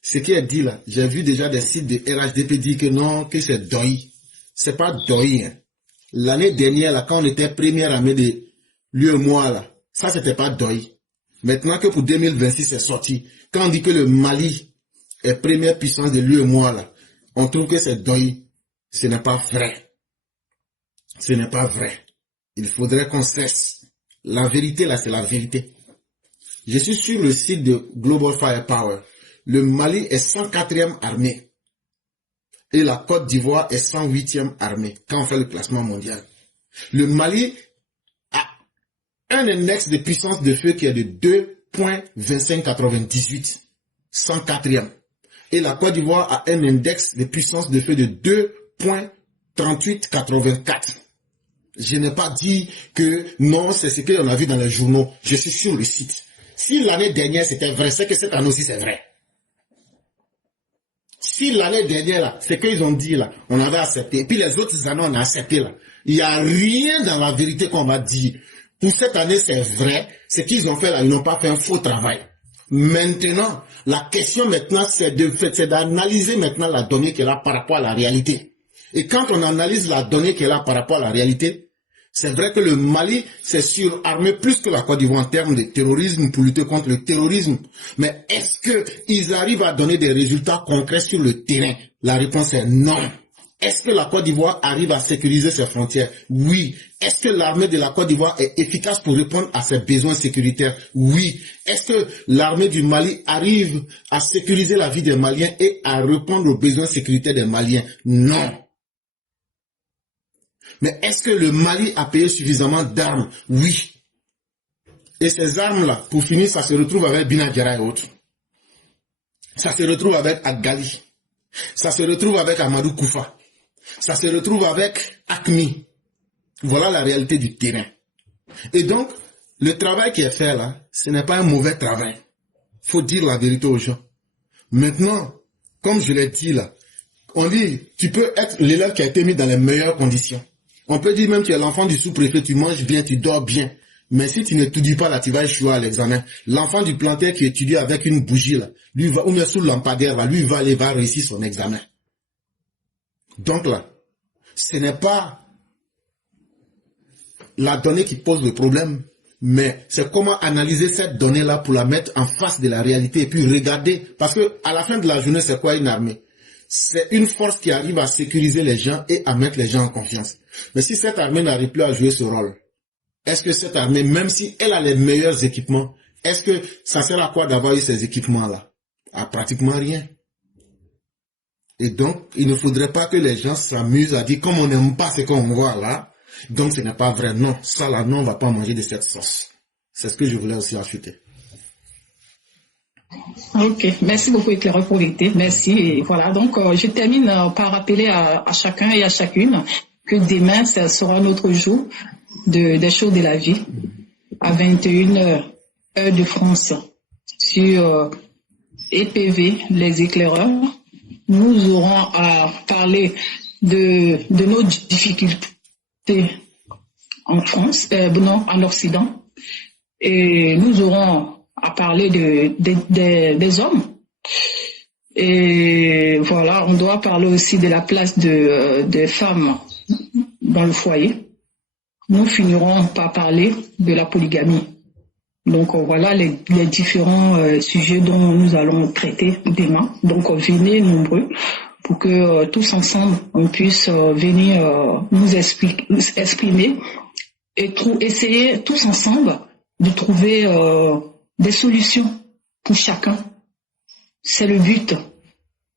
ce qui est dit là, j'ai vu déjà des sites de RHDP dire que non, que c'est DOI. C'est pas DOI, hein. L'année dernière, là, quand on était première armée de l'UEMOA, là, ça, c'était pas DOI. Maintenant que pour 2026 c'est sorti, quand on dit que le Mali est première puissance de l'UEMOA là, on trouve que c'est DOI. Ce n'est pas vrai. Ce n'est pas vrai. Il faudrait qu'on cesse. La vérité là, c'est la vérité. Je suis sur le site de Global Firepower. Le Mali est 104e armée. Et la Côte d'Ivoire est 108e armée quand on fait le classement mondial. Le Mali un index de puissance de feu qui est de 2.2598, 104e. Et la Côte d'Ivoire a un index de puissance de feu de 2.3884. Je n'ai pas dit que non, c'est ce qu'on a vu dans les journaux. Je suis sur le site. Si l'année dernière c'était vrai, c'est que cette année aussi c'est vrai. Si l'année dernière, là, c'est qu'ils ont dit, là, on avait accepté, et puis les autres années, on a accepté, là. Il n'y a rien dans la vérité qu'on m'a dit. Pour cette année, c'est vrai. Ce qu'ils ont fait, là, ils n'ont pas fait un faux travail. Maintenant, la question maintenant, c'est d'analyser maintenant la donnée qu'elle a par rapport à la réalité. Et quand on analyse la donnée qu'elle a par rapport à la réalité, c'est vrai que le Mali s'est surarmé plus que la Côte d'Ivoire en termes de terrorisme pour lutter contre le terrorisme. Mais est-ce qu'ils arrivent à donner des résultats concrets sur le terrain? La réponse est non. Est-ce que la Côte d'Ivoire arrive à sécuriser ses frontières? Oui. Est-ce que l'armée de la Côte d'Ivoire est efficace pour répondre à ses besoins sécuritaires? Oui. Est-ce que l'armée du Mali arrive à sécuriser la vie des Maliens et à répondre aux besoins sécuritaires des Maliens? Non. Mais est-ce que le Mali a payé suffisamment d'armes? Oui. Et ces armes-là, pour finir, ça se retrouve avec Binagara et autres. Ça se retrouve avec Agali. Ça se retrouve avec Amadou Koufa. Ça se retrouve avec ACMI. Voilà la réalité du terrain. Et donc, le travail qui est fait là, ce n'est pas un mauvais travail. Il faut dire la vérité aux gens. Maintenant, comme je l'ai dit là, on dit, tu peux être l'élève qui a été mis dans les meilleures conditions. On peut dire même que tu es l'enfant du sous-préfet, tu manges bien, tu dors bien. Mais si tu n'étudies pas là, tu vas échouer à l'examen. L'enfant du planteur qui étudie avec une bougie là, lui va, ou bien sous le lampadaire là, lui va réussir son examen. Donc là, ce n'est pas la donnée qui pose le problème, mais c'est comment analyser cette donnée-là pour la mettre en face de la réalité et puis regarder. Parce que à la fin de la journée, c'est quoi une armée? C'est une force qui arrive à sécuriser les gens et à mettre les gens en confiance. Mais si cette armée n'arrive plus à jouer ce rôle, est-ce que cette armée, même si elle a les meilleurs équipements, est-ce que ça sert à quoi d'avoir eu ces équipements-là? À pratiquement rien. Et donc, il ne faudrait pas que les gens s'amusent à dire, comme on n'aime pas ce qu'on voit là, donc ce n'est pas vrai. Non, ça là, non, on ne va pas manger de cette sauce. C'est ce que je voulais aussi ajouter. Ok, merci beaucoup Éclaireur pour l'été, merci. Et voilà, donc je termine par rappeler à chacun et à chacune que demain, ça sera notre jour des choses de la vie, à 21h, heure de France, sur EPV, les éclaireurs. Nous aurons à parler de nos difficultés en France, non, en Occident, et nous aurons à parler des hommes. Et voilà, on doit parler aussi de la place des femmes dans le foyer. Nous finirons par parler de la polygamie. Donc voilà les différents sujets dont nous allons traiter demain. Donc venez nombreux pour que tous ensemble on puisse venir nous exprimer et essayer tous ensemble de trouver des solutions pour chacun. C'est le but.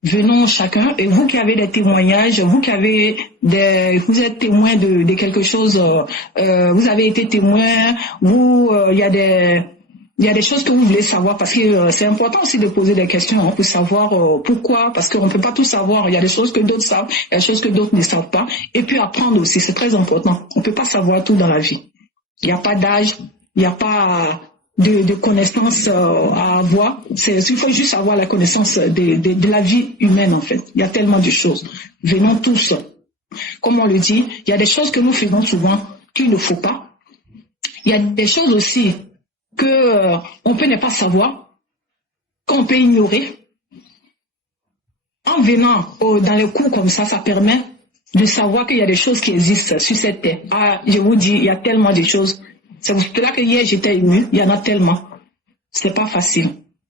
Venons chacun, et vous qui avez des témoignages, vous qui avez vous êtes témoin de quelque chose, vous avez été témoin, il y a des choses que vous voulez savoir, parce que c'est important aussi de poser des questions pour savoir pourquoi, parce qu'on ne peut pas tout savoir. Il y a des choses que d'autres savent, il y a des choses que d'autres ne savent pas, et puis apprendre aussi, c'est très important. On ne peut pas savoir tout dans la vie. Il n'y a pas d'âge, il n'y a pas de connaissances à avoir. Il faut juste avoir la connaissance de la vie humaine, en fait. Il y a tellement de choses. Venons tous. Comme on le dit, il y a des choses que nous faisons souvent qu'il ne faut pas. Il y a des choses aussi que on peut ne pas savoir, qu'on peut ignorer. En venant dans les cours comme ça permet de savoir qu'il y a des choses qui existent sur cette terre. Ah, je vous dis, il y a tellement de choses. C'est pour cela que hier j'étais émue, il y en a tellement. C'est pas facile.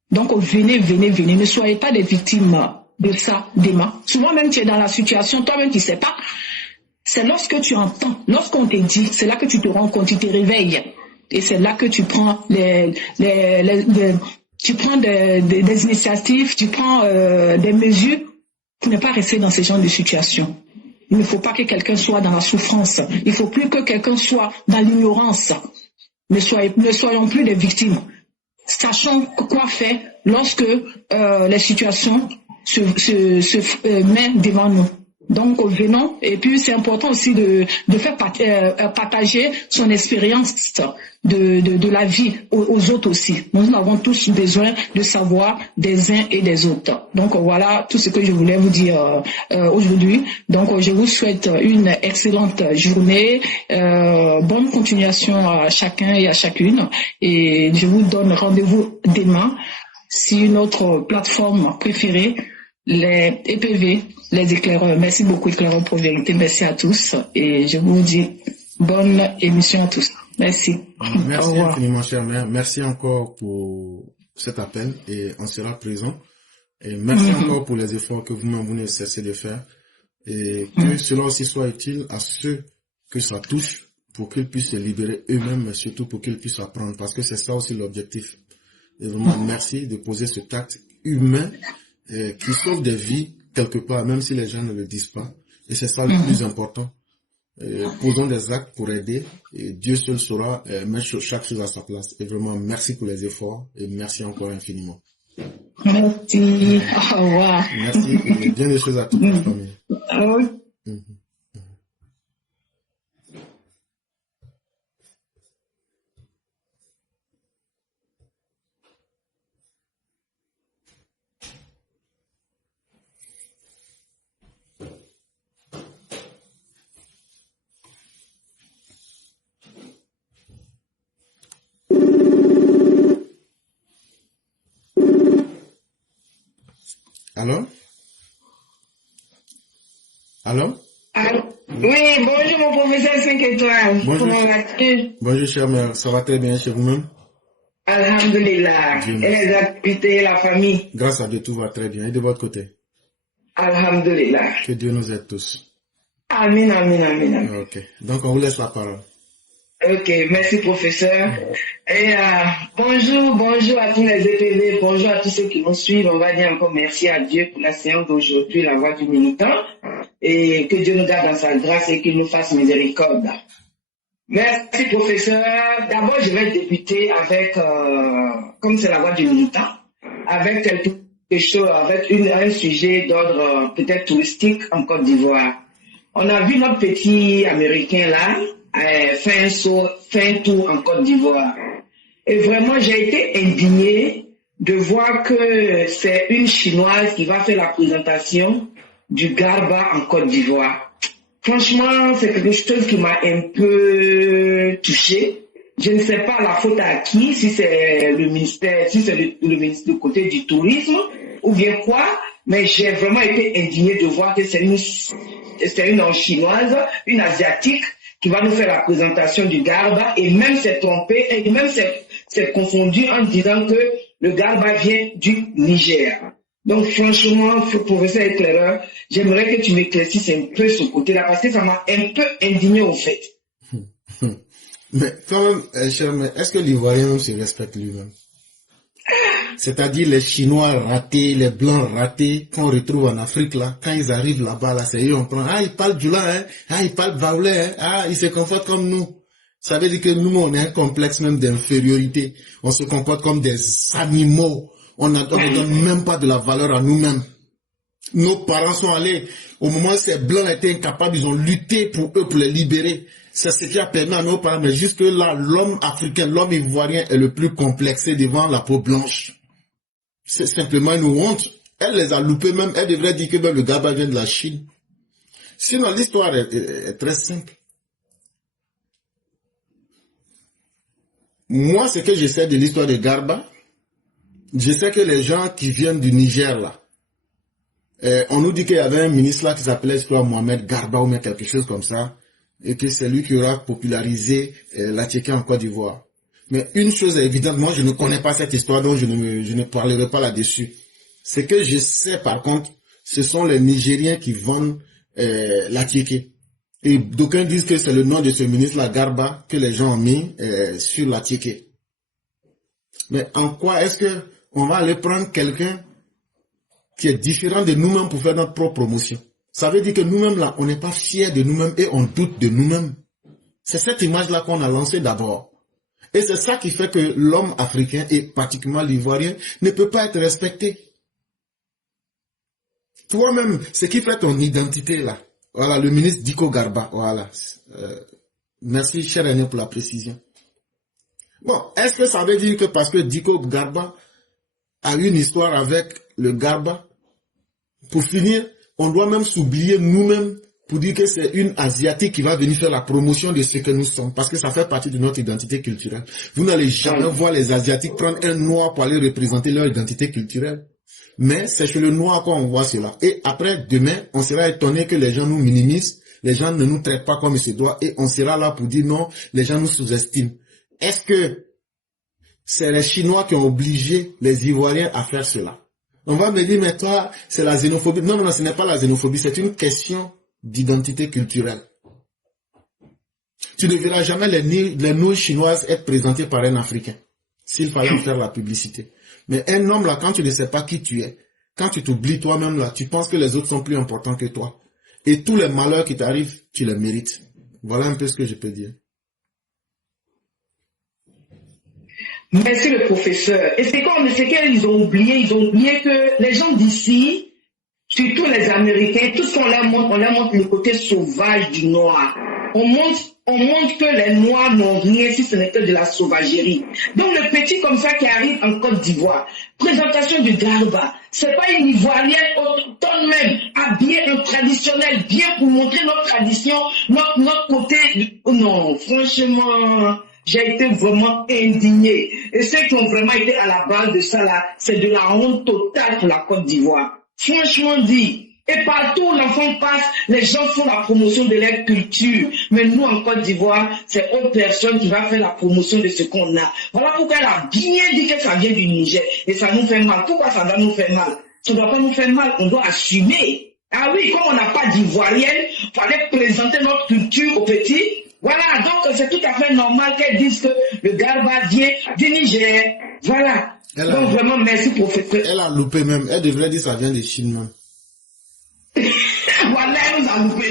Donc venez. Ne soyez pas des victimes de ça demain. Souvent même tu es dans la situation, toi-même tu sais pas. C'est lorsque tu entends, lorsqu'on te dit, c'est là que tu te rends compte, tu te réveilles. Et c'est là que tu prends tu prends des initiatives, tu prends des mesures pour ne pas rester dans ce genre de situation. Il ne faut pas que quelqu'un soit dans la souffrance. Il ne faut plus que quelqu'un soit dans l'ignorance. Ne soyons plus des victimes. Sachons quoi faire lorsque les situations se mettent devant nous. Donc, venons. Et puis, c'est important aussi de faire partager son expérience de la vie aux autres aussi. Nous avons tous besoin de savoir des uns et des autres. Donc, voilà tout ce que je voulais vous dire aujourd'hui. Donc, je vous souhaite une excellente journée. Bonne continuation à chacun et à chacune. Et je vous donne rendez-vous demain sur notre plateforme préférée, les EPV, les éclaireurs. Merci beaucoup, éclaireurs pour vérité. Merci à tous. Et je vous dis bonne émission à tous. Merci. Merci infiniment, chère mère. Merci encore pour cet appel et on sera présent. Et merci encore pour les efforts que vous-même vous ne cessez de faire. Et que cela aussi soit utile à ceux que ça touche pour qu'ils puissent se libérer eux-mêmes, mais surtout pour qu'ils puissent apprendre. Parce que c'est ça aussi l'objectif. Et vraiment, merci de poser ce acte humain qui sauve des vies quelque part, même si les gens ne le disent pas. Et c'est ça le plus important. Posons des actes pour aider et Dieu seul saura mettre chaque chose à sa place. Et vraiment, merci pour les efforts et merci encore infiniment. Merci. Au revoir. Merci et bien des choses à toute la famille. Allô? Allô? Oui, bonjour mon professeur 5 étoiles. Bonjour. Comment vas-tu? Bonjour chère mère, ça va très bien chez vous-même? Alhamdulillah. Et les activités, la famille? Grâce à Dieu, tout va très bien. Et de votre côté? Alhamdulillah. Que Dieu nous aide tous. Amin, amin, amin, amin. Ok, donc on vous laisse la parole. Ok, merci professeur. Et bonjour à tous les EPV, bonjour à tous ceux qui nous suivent. On va dire encore merci à Dieu pour la séance d'aujourd'hui, la voix du militant. Et que Dieu nous garde dans sa grâce et qu'il nous fasse miséricorde. Merci professeur. D'abord, je vais débuter avec, comme c'est la voix du militant, avec quelque chose, avec un sujet d'ordre peut-être touristique en Côte d'Ivoire. On a vu notre petit Américain là, faire un tour en Côte d'Ivoire. Et vraiment, j'ai été indignée de voir que c'est une Chinoise qui va faire la présentation du Garba en Côte d'Ivoire. Franchement, c'est quelque chose qui m'a un peu touchée. Je ne sais pas la faute à qui, si c'est le ministère, si c'est le ministre du côté du tourisme ou bien quoi, mais j'ai vraiment été indignée de voir que c'est une chinoise, une asiatique qui va nous faire la présentation du Garba et même s'est trompée et même s'est confondue en disant que le Garba vient du Niger. Donc franchement, professeur éclaireur, j'aimerais que tu m'éclaircisses un peu ce côté-là parce que ça m'a un peu indigné au fait. Mais quand même, cher, est-ce que l'Ivoirien se respecte lui-même? C'est-à-dire les Chinois ratés, les Blancs ratés, qu'on retrouve en Afrique là, quand ils arrivent là-bas, là, c'est eux, on prend, ils parlent du là, ils parlent baoulé, ils se comportent comme nous. Ça veut dire que nous, on a un complexe même d'infériorité. On se comporte comme des animaux. On ne donne même pas de la valeur à nous-mêmes. Nos parents sont allés, au moment où ces Blancs étaient incapables, ils ont lutté pour eux, pour les libérer. C'est ce qui a permis à nos parents, mais jusque là, l'homme africain, l'homme ivoirien est le plus complexé devant la peau blanche. C'est simplement une honte. Elle les a loupés même, elle devrait dire que le Garba vient de la Chine. Sinon, l'histoire est très simple. Moi, ce que je sais de l'histoire de Garba, je sais que les gens qui viennent du Niger, là, on nous dit qu'il y avait un ministre là qui s'appelait, je crois, Mohamed Garba ou même quelque chose comme ça, et que c'est lui qui aura popularisé la Tchéquie en Côte d'Ivoire. Mais une chose est évidente, moi je ne connais pas cette histoire, donc je ne parlerai pas là-dessus. Ce que je sais par contre, ce sont les Nigériens qui vendent la Tchéquie. Et d'aucuns disent que c'est le nom de ce ministre-là, Garba, que les gens ont mis sur la Tchéquie. Mais en quoi est-ce que on va aller prendre quelqu'un qui est différent de nous-mêmes pour faire notre propre promotion? Ça veut dire que nous-mêmes là, on n'est pas fiers de nous-mêmes et on doute de nous-mêmes. C'est cette image-là qu'on a lancée d'abord. Et c'est ça qui fait que l'homme africain, et particulièrement l'ivoirien, ne peut pas être respecté. toi-même, ce qui fait ton identité là. Voilà, le ministre Diko Garba. Voilà. Merci, cher Aîné, pour la précision. Bon, est-ce que ça veut dire que parce que Diko Garba a eu une histoire avec le Garba, pour finir, on doit même s'oublier nous-mêmes pour dire que c'est une Asiatique qui va venir faire la promotion de ce que nous sommes, parce que ça fait partie de notre identité culturelle. Vous n'allez jamais voir les Asiatiques prendre un noir pour aller représenter leur identité culturelle. Mais c'est chez le noir qu'on voit cela. Et après, demain, on sera étonné que les gens nous minimisent, les gens ne nous traitent pas comme il se doit, et on sera là pour dire non, les gens nous sous-estiment. Est-ce que c'est les Chinois qui ont obligé les Ivoiriens à faire cela? On va me dire, mais toi, c'est la xénophobie. Non, non, ce n'est pas la xénophobie, c'est une question d'identité culturelle. Tu ne verras jamais les nouilles chinoises être présentées par un Africain, s'il fallait faire la publicité. Mais un homme là, quand tu ne sais pas qui tu es, quand tu t'oublies toi-même là, tu penses que les autres sont plus importants que toi. Et tous les malheurs qui t'arrivent, tu les mérites. Voilà un peu ce que je peux dire. Merci le professeur. Et c'est comme ce qu'ils ont oublié que les gens d'ici, surtout les Américains, tout ce qu'on leur montre le côté sauvage du noir. On montre que les Noirs n'ont rien si ce n'est que de la sauvagerie. Donc le petit comme ça qui arrive en Côte d'Ivoire, présentation de Garba, c'est pas une Ivoirienne autochtone même, habillée en traditionnel, bien pour montrer notre tradition, notre côté. Non, franchement, j'ai été vraiment indigné. Et ceux qui ont vraiment été à la base de ça là, c'est de la honte totale pour la Côte d'Ivoire. Franchement dit. Et partout où l'enfant passe, les gens font la promotion de leur culture. Mais nous, en Côte d'Ivoire, c'est autre personne qui va faire la promotion de ce qu'on a. Voilà pourquoi elle a bien dit que ça vient du Niger. Et ça nous fait mal. Pourquoi ça va nous faire mal? Ça ne doit pas nous faire mal. On doit assumer. Ah oui, comme on n'a pas d'Ivoirienne, il fallait présenter notre culture aux petits. Voilà, donc c'est tout à fait normal qu'elle dise que le Garba vient du Niger. Voilà. Donc vraiment, merci professeur. Elle a loupé même. Elle devrait dire que ça vient de Chine même. Voilà, elle nous a loupé.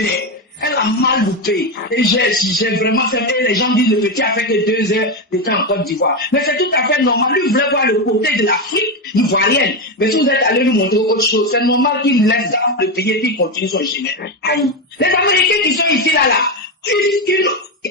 Elle a mal loupé. Et j'ai vraiment fait. Les gens disent le petit a fait que 2 heures de temps en Côte d'Ivoire. Mais c'est tout à fait normal. Lui voulait voir le côté de l'Afrique ivoirienne. Mais si vous êtes allé lui montrer autre chose, c'est normal qu'il laisse le pays et qu'il continue son chemin. Aïe. Les Américains qui sont ici, là,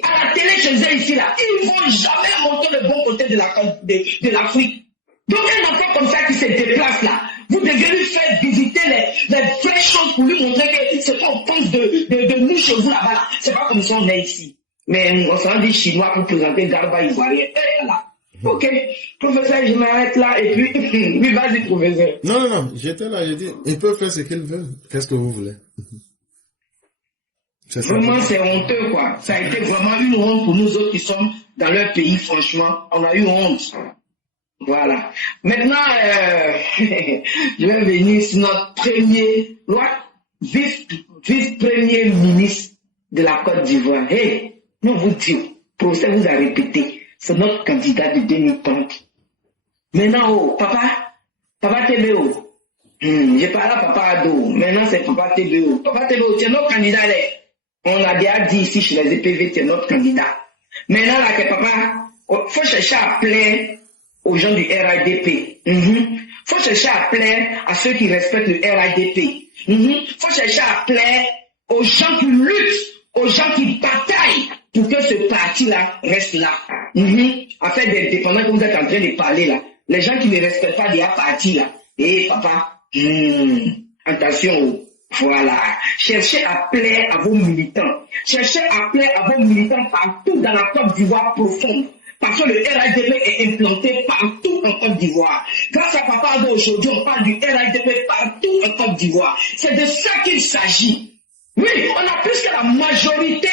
à la télé chez eux ici, là, ils ne vont jamais montrer le bon côté de l'Afrique. Donc un enfant comme ça qui se déplace là, vous devez lui faire visiter les vraies choses pour lui montrer que ce qu'on pense de nous chez vous là-bas. Là. C'est pas comme ça on est ici. Mais on s'en dit chinois pour présenter Garba ivoirien. Et là. Ok, professeur, je m'arrête là et puis, oui, vas-y, professeur. Non, j'étais là, j'ai dit, ils peuvent faire ce qu'ils veulent. Qu'est-ce que vous voulez? Vraiment, c'est honteux, quoi. Ça a été vraiment une honte pour nous autres qui sommes dans leur pays, franchement. On a eu honte. Voilà. Maintenant, je vais venir sur notre premier vice-premier ministre de la Côte d'Ivoire. Hey, nous vous disons, professeur vous a répété, c'est notre candidat de 2030. Maintenant, oh, papa TBO. J'ai parlé à papa Ado. Maintenant, c'est papa TBO. Papa TBO, c'est notre candidat là. On a déjà dit ici chez les EPV, c'est notre candidat. Maintenant, là, que papa, faut chercher à plaire aux gens du RADP. Faut chercher à plaire à ceux qui respectent le RADP. Faut chercher à plaire aux gens qui luttent, aux gens qui bataillent pour que ce parti-là reste là. Afin d'être dépendant que vous êtes en train de parler là. Les gens qui ne respectent pas des partis là. Eh papa, attention. Voilà. Cherchez à plaire à vos militants. Cherchez à plaire à vos militants partout dans la Côte d'Ivoire profonde. Parce que le RADP est implanté partout en Côte d'Ivoire. Grâce à Papa Ado, aujourd'hui, on parle du RADP partout en Côte d'Ivoire. C'est de ça qu'il s'agit. Oui, on a plus que la majorité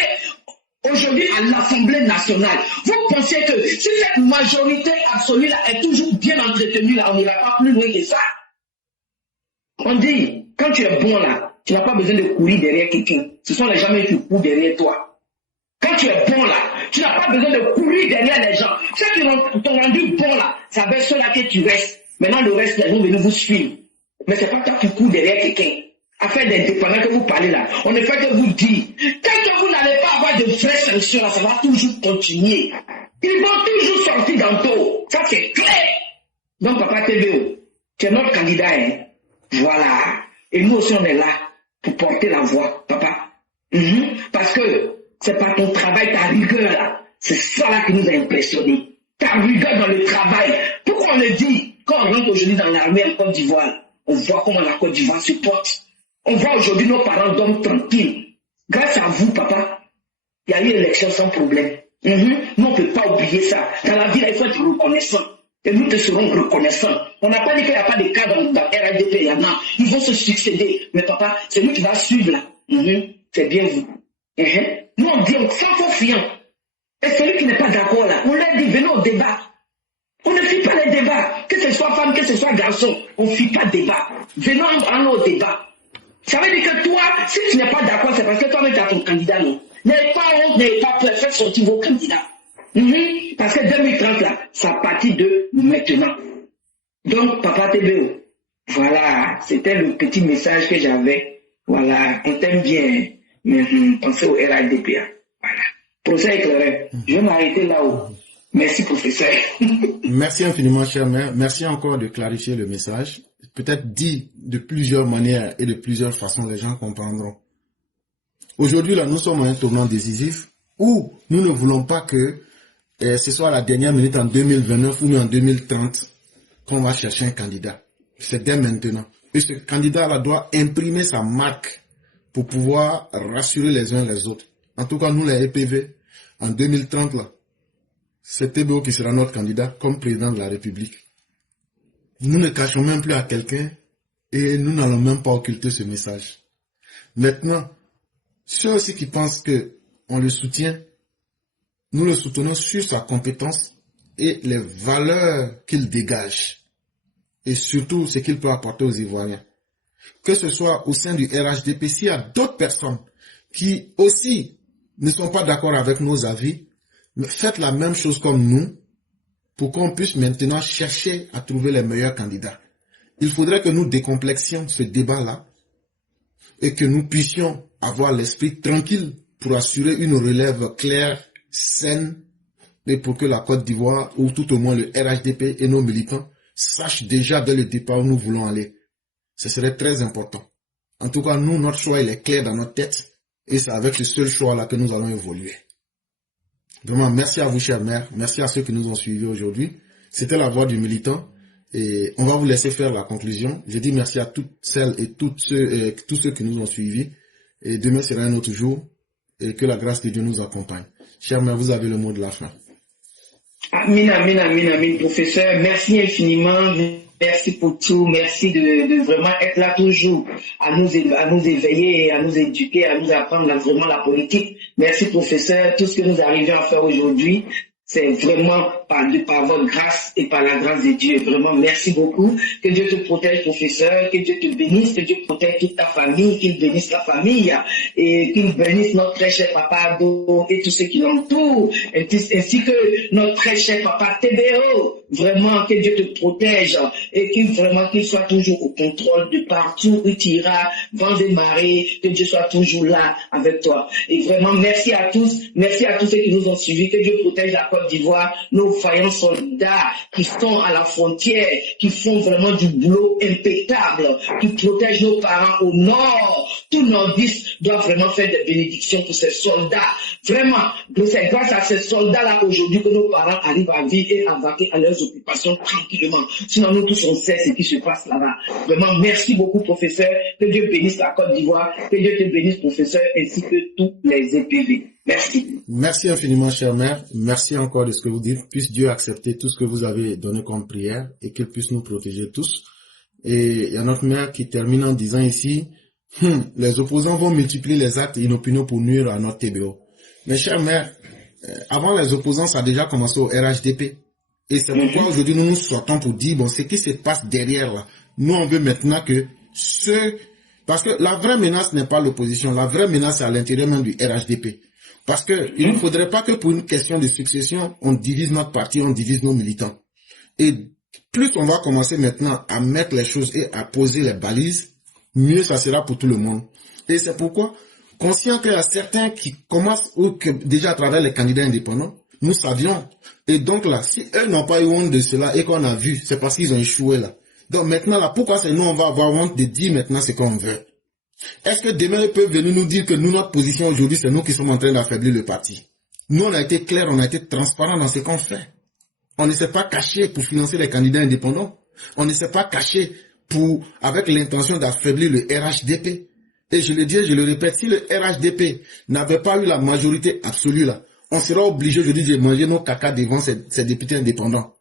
aujourd'hui à l'Assemblée nationale. Vous pensez que si cette majorité absolue-là est toujours bien entretenue, là, on n'ira pas plus loin que ça. On dit, quand tu es bon là, tu n'as pas besoin de courir derrière quelqu'un. Ce sont les gens qui courent derrière toi. Quand tu es bon là, tu n'as pas besoin de courir derrière les gens. Ceux qui t'ont rendu bon là, ça va être ceux-là que tu restes. Maintenant, le reste, les gens venus vous suivre. Mais c'est pas toi qui cours derrière quelqu'un. Afin d'être dépendant que vous parlez là, on ne fait que vous dire. Quand vous n'allez pas avoir de vraies sanctions là, ça va toujours continuer. Ils vont toujours sortir d'entour. Ça, c'est clair. Donc, Papa TBO, tu es notre candidat, hein. Voilà. Et nous aussi, on est là pour porter la voix, papa. Parce que c'est pas ton travail, ta rigueur là. C'est ça là qui nous a impressionnés. Ta rigueur dans le travail. Pourquoi on le dit? Quand on rentre aujourd'hui dans l'armée en Côte d'Ivoire, on voit comment la Côte d'Ivoire se porte. On voit aujourd'hui nos parents dorment tranquilles. Grâce à vous, papa, il y a eu l'élection sans problème. Nous, on ne peut pas oublier ça. Dans la vie, il faut être reconnaissant. Et nous te serons reconnaissants. On n'a pas dit qu'il n'y a pas de cas dans RADP. Il y en a. Ils vont se succéder. Mais papa, c'est nous qui va suivre là. C'est bien vous. Nous, on dit sans confiance. Et celui qui n'est pas d'accord là, on leur dit, venez au débat. On ne fait pas les débats. Que ce soit femme, que ce soit garçon, on ne fait pas de débat. Venons au débat. Ça veut dire que toi, si tu n'es pas d'accord, c'est parce que toi-même tu as ton candidat, non. N'ayez pas honte, n'ayez pas peur, faites sortir vos candidats. Parce que 2030 là, ça partit de maintenant. Donc, papa TBO, voilà, c'était le petit message que j'avais. Voilà, on t'aime bien, mais pensez au RADP. Voilà. Procès éclairé. Je vais m'arrêter là-haut. Merci, professeur. Merci infiniment, cher maire. Merci encore de clarifier le message. Peut-être dit de plusieurs manières et de plusieurs façons, les gens comprendront. Aujourd'hui, là, nous sommes à un tournant décisif où nous ne voulons pas que ce soit à la dernière minute en 2029 ou en 2030 qu'on va chercher un candidat. C'est dès maintenant. Et ce candidat-là doit imprimer sa marque pour pouvoir rassurer les uns les autres. En tout cas, nous, les EPV, en 2030, là, c'est TBO qui sera notre candidat comme président de la République. Nous ne cachons même plus à quelqu'un et nous n'allons même pas occulter ce message. Maintenant, ceux aussi qui pensent qu'on le soutient, nous le soutenons sur sa compétence et les valeurs qu'il dégage. Et surtout, ce qu'il peut apporter aux Ivoiriens. Que ce soit au sein du RHDP, s'il y a d'autres personnes qui aussi ne sont pas d'accord avec nos avis, faites la même chose comme nous pour qu'on puisse maintenant chercher à trouver les meilleurs candidats. Il faudrait que nous décomplexions ce débat-là et que nous puissions avoir l'esprit tranquille pour assurer une relève claire, saine, et pour que la Côte d'Ivoire, ou tout au moins le RHDP et nos militants, sachent déjà dès le départ où nous voulons aller. Ce serait très important. En tout cas, nous, notre choix, il est clair dans notre tête, et c'est avec ce seul choix-là que nous allons évoluer. Vraiment, merci à vous, chers maires. Merci à ceux qui nous ont suivis aujourd'hui. C'était la voix du militant. Et on va vous laisser faire la conclusion. Je dis merci à toutes celles et tous ceux qui nous ont suivis. Et demain sera un autre jour. Et que la grâce de Dieu nous accompagne. Chers maires, vous avez le mot de la fin. Amin, amin, amin, amin, professeur. Merci infiniment. Merci pour tout. Merci de vraiment être là toujours, à nous éveiller, à nous éduquer, à nous apprendre vraiment la politique. Merci, professeur. Tout ce que nous arrivons à faire aujourd'hui, c'est vraiment par votre grâce et par la grâce de Dieu. Vraiment, merci beaucoup. Que Dieu te protège, professeur. Que Dieu te bénisse. Que Dieu protège toute ta famille. Qu'il bénisse la famille. Et qu'il bénisse notre très cher papa Ado et tous ceux qui l'entourent. Ainsi que notre très cher papa TBO. Vraiment, que Dieu te protège. Et qu'il soit toujours au contrôle de partout où tu iras, vents et marées. Que Dieu soit toujours là avec toi. Et vraiment, merci à tous. Merci à tous ceux qui nous ont suivis. Que Dieu protège la Côte d'Ivoire, nos vaillants soldats qui sont à la frontière, qui font vraiment du boulot impeccable, qui protègent nos parents au nord. Tous nos nordistes doivent vraiment faire des bénédictions pour ces soldats. Vraiment, c'est grâce à ces soldats-là aujourd'hui que nos parents arrivent à vivre et à vaquer à leurs occupations tranquillement. Sinon, nous tous, on sait ce qui se passe là-bas. Vraiment, merci beaucoup, professeur. Que Dieu bénisse la Côte d'Ivoire. Que Dieu te bénisse, professeur, ainsi que tous les EPV. Merci. Merci infiniment, cher maire. Merci encore de ce que vous dites. Puisse Dieu accepter tout ce que vous avez donné comme prière et qu'il puisse nous protéger tous. Et il y a notre maire qui termine en disant ici, les opposants vont multiplier les actes inopineux pour nuire à notre TBO. Mais cher maire, avant les opposants, ça a déjà commencé au RHDP. Et c'est pourquoi aujourd'hui nous nous sortons pour dire, bon, ce qui se passe derrière là, nous on veut maintenant que parce que la vraie menace n'est pas l'opposition, la vraie menace c'est à l'intérieur même du RHDP. Parce que il ne faudrait pas que pour une question de succession, on divise notre parti, on divise nos militants. Et plus on va commencer maintenant à mettre les choses et à poser les balises, mieux ça sera pour tout le monde. Et c'est pourquoi, conscient qu'il y a certains qui commencent, ou que déjà à travers les candidats indépendants, nous savions. Et donc là, si eux n'ont pas eu honte de cela et qu'on a vu, c'est parce qu'ils ont échoué là. Donc maintenant, là, pourquoi c'est nous, on va avoir honte de dire maintenant ce qu'on veut? Est-ce que demain, ils peuvent venir nous dire que nous, notre position aujourd'hui, c'est nous qui sommes en train d'affaiblir le parti? Nous, on a été clairs, on a été transparents dans ce qu'on fait. On ne s'est pas caché pour financer les candidats indépendants. On ne s'est pas caché avec l'intention d'affaiblir le RHDP. Et je le dis, je le répète, si le RHDP n'avait pas eu la majorité absolue là, on sera obligé aujourd'hui de manger nos caca devant ces députés indépendants.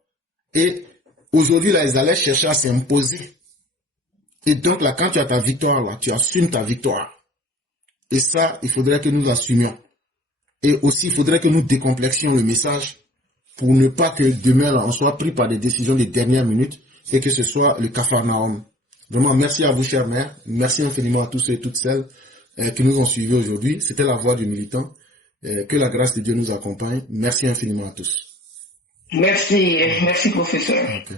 Et aujourd'hui là, ils allaient chercher à s'imposer. Et donc là, quand tu as ta victoire là, tu assumes ta victoire. Et ça, il faudrait que nous assumions. Et aussi, il faudrait que nous décomplexions le message pour ne pas que demain là, on soit pris par des décisions de dernière minute et que ce soit le Capharnaüm. Vraiment, merci à vous, chers mères. Merci infiniment à tous ceux et toutes celles qui nous ont suivis aujourd'hui. C'était la voix du militant. Que la grâce de Dieu nous accompagne. Merci infiniment à tous. Merci, professeur. Okay.